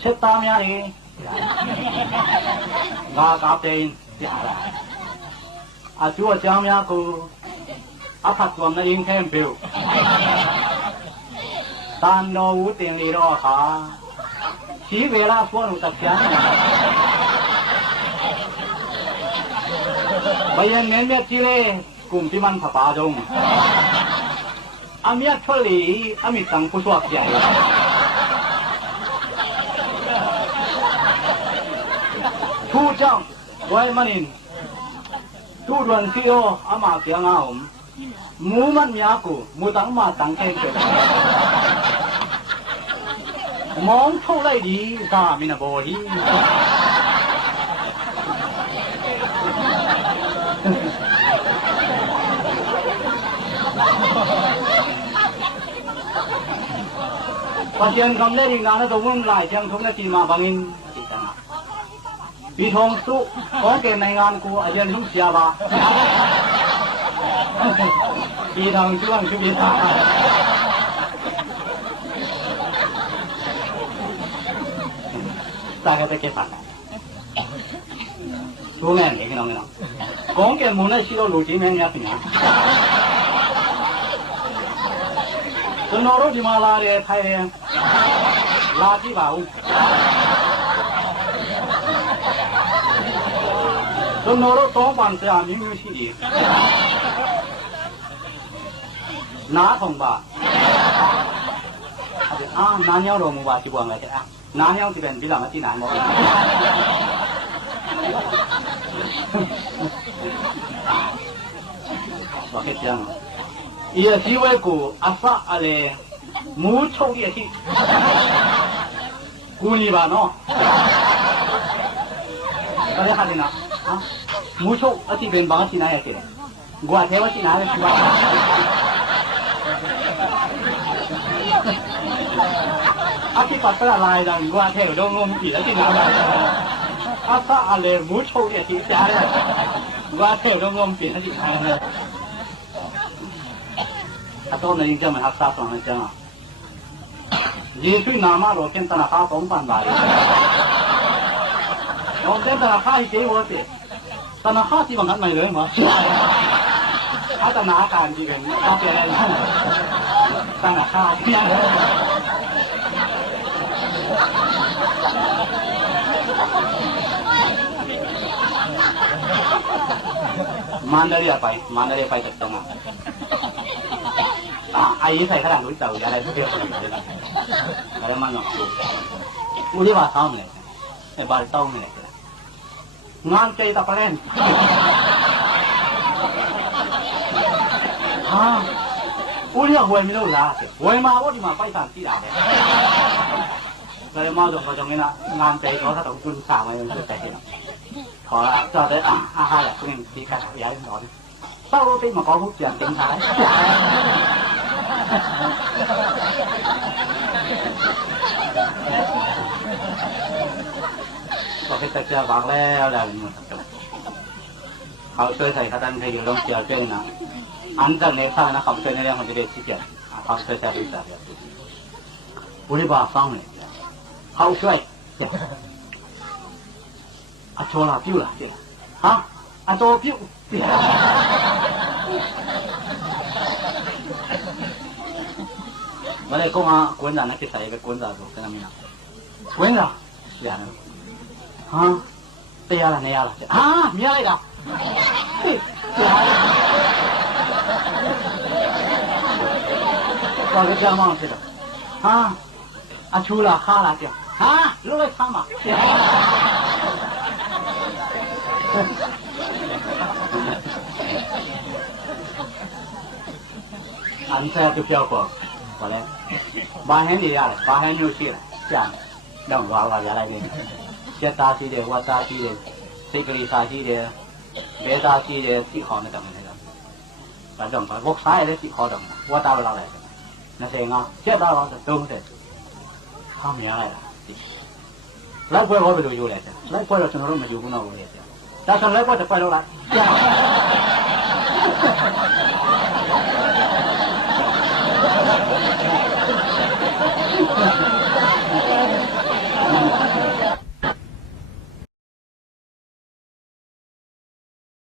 ဆက်သားများရေငါကပိန်ပြလာအကျိုးအကြောင်းများကိုအဖတ်တော်နေရင်ခဲပြုတန်တော်ဦးတင်လေတော့ဟာရှိဝေလာဖွန်းလို့တက်ပြန်ဘယံငယ်မြတ်ကြီးလေကုံပြမန်ဖပါတော့အမြတ်ထွက်လေအမိတန်ကိုစွာပြရထူကြောင့်ဝိုင်းမနင်သူ့တွင်စီယောအမပြောင်းအောင်မူမန်များကိုမူတောင်းမှတန်ခဲခဲ့မောင်းထုတ်လိုက်ဒီသာမင်းဘော်ကြီး把健康的人拿那个问来，健康的地方帮人比同书，我给那个姑阿姐弄下吧，比同书往去比他，大概在几番了，多年没看到没了，讲给门那许多路径人家平啊。ကျွန်တော်တို့ဒီမှာလာတယ်ထိုင်တယ်လာကြည့်ပါဦးကျွန်တော်တို့တောပန်ဆရာမျိုးမျိုးရှိတယ်နားထောင်ပါအာနားညောင်းတော်မူပါကြည့်ပါမယ်တဲ့နားညောင်းဒီပြန်ပြီးလာမကြည့်နိုင်ပါဘူးဘာဖြစ်ကြမ်း也是为国阿发阿嘞，木抽也是，故意吧喏。大家看见了啊？木抽阿这边帮去哪也是，我台湾去哪里去吧？阿这把这来的，我台有种我们比的去哪来的？阿发阿嘞木抽也是假的，我台有种我们比的去哪来的？他到那人家们还杀伤了讲啊，也许拿马路跟他那哈风办吧的，我跟他那哈一给我的，他那哈地方还没人嘛，他在哪干这个？他别来了，他那哈边的。Mandalay pa ito nga. Ayun sa ikarang luit daw, yala ito kaya ko nagdala. Kaya man ako. Uli ba taon nila? Bali taon nila. Ngan kayo ta pa rin. Uli ako huwag minul lahat. Huwag maako di mapaisan sila. Kaya mga doon ko dyan ngan kayo ko sa tawag sa ngayon sa tayo. 好了，这得哈哈了，不能离开也是好的。到底嘛搞不讲顶台。ก็ไปเจอวางแล้วแล้วเขาช่วยใส่ขดันให้อยู่ลงเจียวเจ้านะอันจากนี้ข้างนะเขาช่วยในเรื่องของจะได้ชี้แจงเขาช่วยใส่ด้วยกันบุรีบาฟังเลยเขาช่วยအချောလာပြုတ်လာတဲ့ဟာအတော်ပြုတ်မလဲကောင်ကကွန်းတာနဲ့ကိစ္စရေးပဲကွန်းတာဆိုကနမင်းကွန်းတာဆရာနော်ဟာတရားလားနေရလားဟာမြင်လိုက်တာဆရာဘာကြမ်းမအောင်ဖြစ်တော့ဟာအချူလာခါလာပြောဟာလွတ်လိုက်ခါမှာอันแท้ตัวเพียวก่อนว่าแล้วบาให้นี่ရတယ်บาให้မျိုးရှိတယ်ကြာတော့ဝါရလိုက်နေစက်သားရှိတယ်ဝတ်သားရှိတယ်စိတ်ကလေးစားရှိတယ်ဘဲသားရှိတယ်သိခေါ်နေတယ်လည်းဒါကြောင့်ဝတ်စားရတဲ့သိခေါ်တော့ဝတ်သားလောက်လိုက်25စက်သားတော့30ခါမြင်လိုက်တာလိုက်ပွဲဟောဘယ်လိုယူလဲလိုက်ပွဲတော့ကျွန်တော်တို့မယူဘူးတော့ဘူးလေဒါဆိုလိုက်ပွဲတစ်ပွဲလောက်လားကြာ